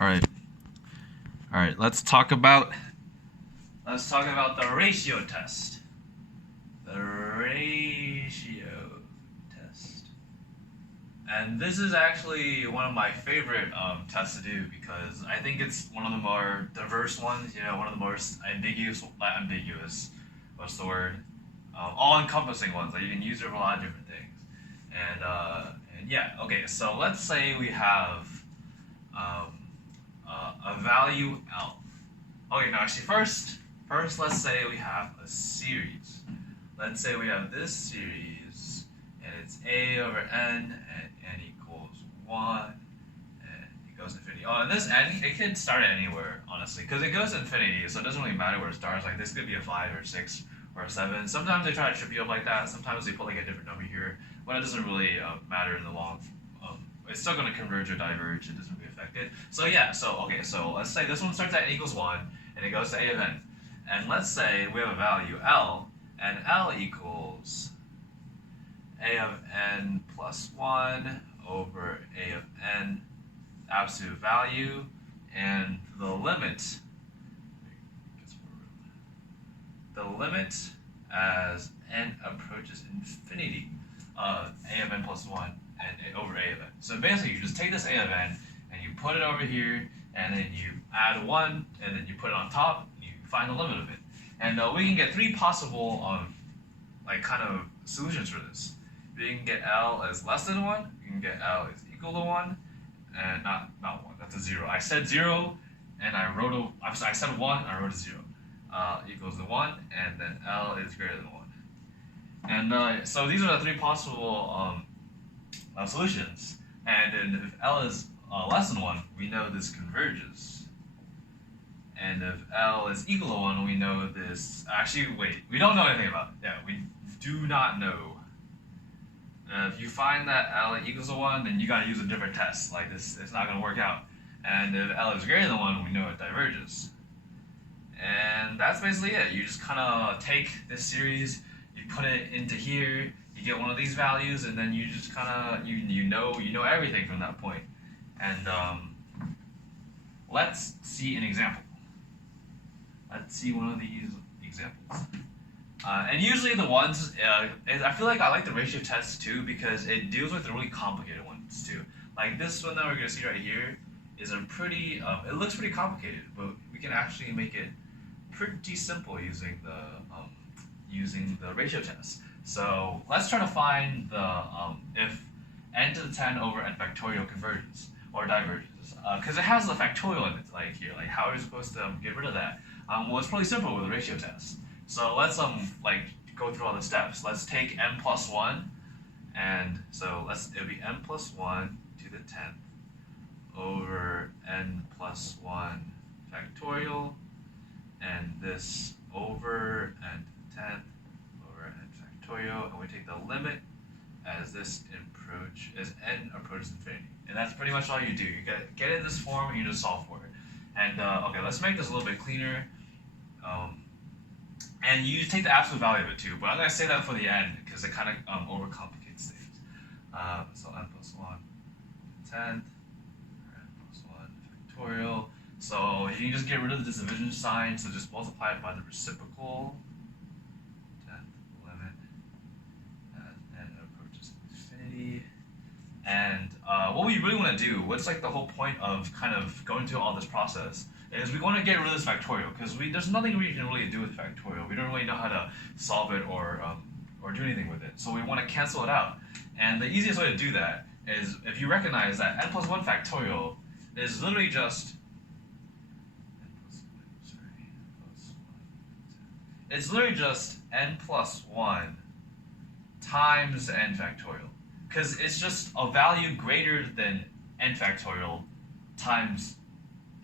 All right. All right. Let's talk about the ratio test. The ratio test. And this is actually one of my favorite tests to do because I think it's one of the more diverse ones. You know, one of the most not ambiguous. What's the word? All-encompassing ones. Like you can use it for a lot of different things. And yeah. Okay. So let's say we have um, a value L. Okay. No, actually, first, let's say we have a series. Let's say we have this series, and it's a over n, and n equals 1, and it goes to infinity. Oh, and this n, it can start anywhere, honestly, because it goes to infinity, so it doesn't really matter where it starts. Like, this could be a 5 or 6 or a 7. Sometimes they try to trip you up like that. Sometimes they put, like, a different number here, but it doesn't really matter in the long. It's still going to converge or diverge. It doesn't really affect it. So, yeah, so let's say this one starts at n equals 1, and it goes to a of n. And let's say we have a value L, and L equals a of n plus 1 over a of n, absolute value, and the limit as n approaches infinity of a of n plus 1 and over a of n. So basically you just take this a of n and you put it over here, and then you add 1, and then you put it on top, and you find the limit of it. And we can get 3 possible kind of solutions for this. We can get L as less than 1, we can get L is equal to 1, and not 1, that's a 0. I said 0, and I said 1, I wrote a 0. Equals to 1, and then L is greater than 1. And so these are the 3 possible solutions. And then if L is less than 1, we know this converges. And if L is equal to 1, we know this. Actually, wait, we don't know anything about it. Yeah, we do not know. If you find that L equals to 1, then you gotta use a different test. Like this, it's not gonna work out. And if L is greater than 1, we know it diverges. And that's basically it. You just kind of take this series, you put it into here, you get one of these values, and then you just kind of you know everything from that point. And let's see an example. Let's see one of these examples. And usually the ones, I feel like I like the ratio test too because it deals with the really complicated ones too. Like this one that we're gonna see right here is a pretty, it looks pretty complicated, but we can actually make it pretty simple using the ratio test. So let's try to find the if n to the 10 over n factorial converges or diverges, because it has the factorial in it, like here. Like how are we supposed to get rid of that? Well, it's pretty simple with a ratio test. So let's go through all the steps. Let's take n plus 1, and so it'll be n plus 1 to the 10th over n plus 1 factorial, and this over n to the 10th over n factorial, and we take the limit as n approaches infinity. And that's pretty much all you do. You get it in this form, and you just solve for it. And okay, let's make this a little bit cleaner. And you take the absolute value of it too, but I'm going to say that for the end because it kind of overcomplicates things. So n plus 1 10th, or n plus 1 factorial. So you can just get rid of this division sign, so just multiply it by the reciprocal. 10th limit as n approaches infinity. And what we really want to do, what's like the whole point of kind of going through all this process, is we want to get rid of this factorial because there's nothing we can really do with factorial. We don't really know how to solve it or do anything with it. So we want to cancel it out. And the easiest way to do that is if you recognize that n plus 1 factorial is literally just it's literally just n plus 1 times n factorial. Because it's just a value greater than n factorial times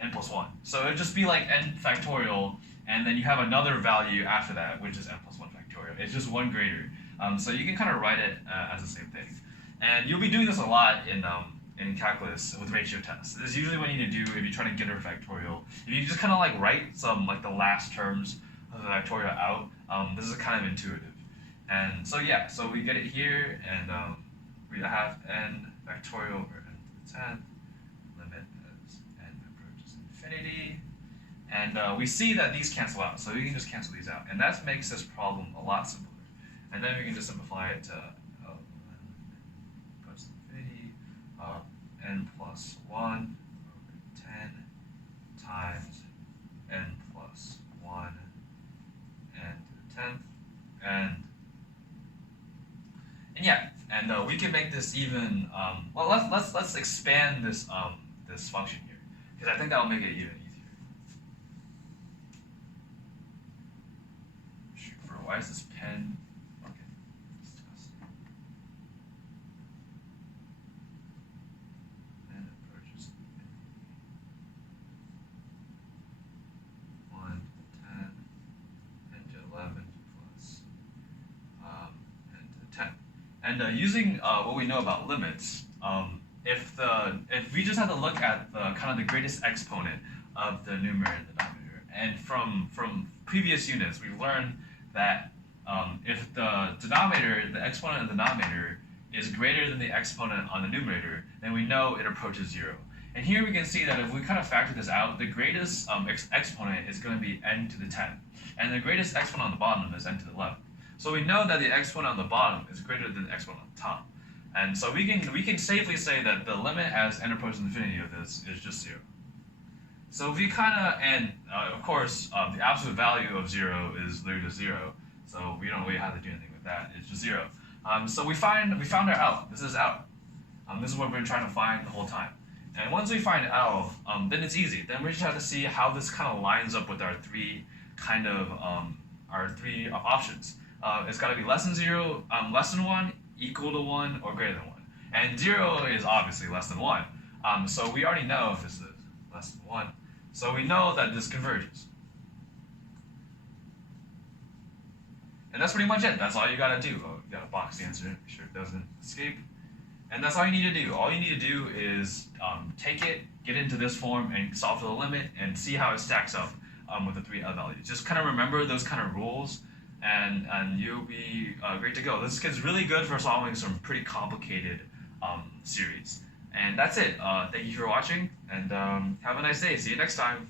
n plus 1. So it would just be like n factorial, and then you have another value after that, which is n plus 1 factorial. It's just one greater. So you can kind of write it as the same thing. And you'll be doing this a lot in calculus with ratio tests. This is usually what you need to do if you're trying to get a factorial. If you just kind of like write some like the last terms of the factorial out, this is kind of intuitive. And so yeah, so we get it here, and we have n factorial over n to the 10th, limit as n approaches infinity. And we see that these cancel out, so we can just cancel these out. And that makes this problem a lot simpler. And then we can just simplify it to goes to infinity, n plus 1 over 10 times n plus 1 and to the 10th. And yeah, and we can make this even, well, let's expand this this function here, because I think that'll make it even easier. Shoot, why is this pen? Okay, disgusting. And approaches 1 to 10 and to 11 plus and to 10. And using what we know about limits, if we just have to look at the kind of the greatest exponent of the numerator and the denominator, and from previous units we've learned that if the denominator, the exponent of the denominator, is greater than the exponent on the numerator, then we know it approaches 0. And here we can see that if we kind of factor this out, the greatest exponent is going to be n to the 10, and the greatest exponent on the bottom is n to the 11. So we know that the exponent on the bottom is greater than the exponent on the top. And so we can safely say that the limit as n approaches infinity of this is just 0. So if we kind of, and of course, the absolute value of 0 is literally just 0. So we don't really have to do anything with that. It's just 0. So we found our out. This is out. This is what we've been trying to find the whole time. And once we find out, then it's easy. Then we just have to see how this kind of lines up with our three options. It's got to be less than 0, less than 1, equal to 1, or greater than 1. And 0 is obviously less than 1. So we already know if this is less than 1. So we know that this converges. And that's pretty much it. That's all you gotta do. Oh, you gotta box the answer, make sure it doesn't escape. And that's all you need to do. All you need to do is take it, get into this form, and solve for the limit, and see how it stacks up with the three values. Just kind of remember those kind of rules, and you'll be great to go. This is really good for solving some pretty complicated series. And that's it. Thank you for watching, and have a nice day. See you next time.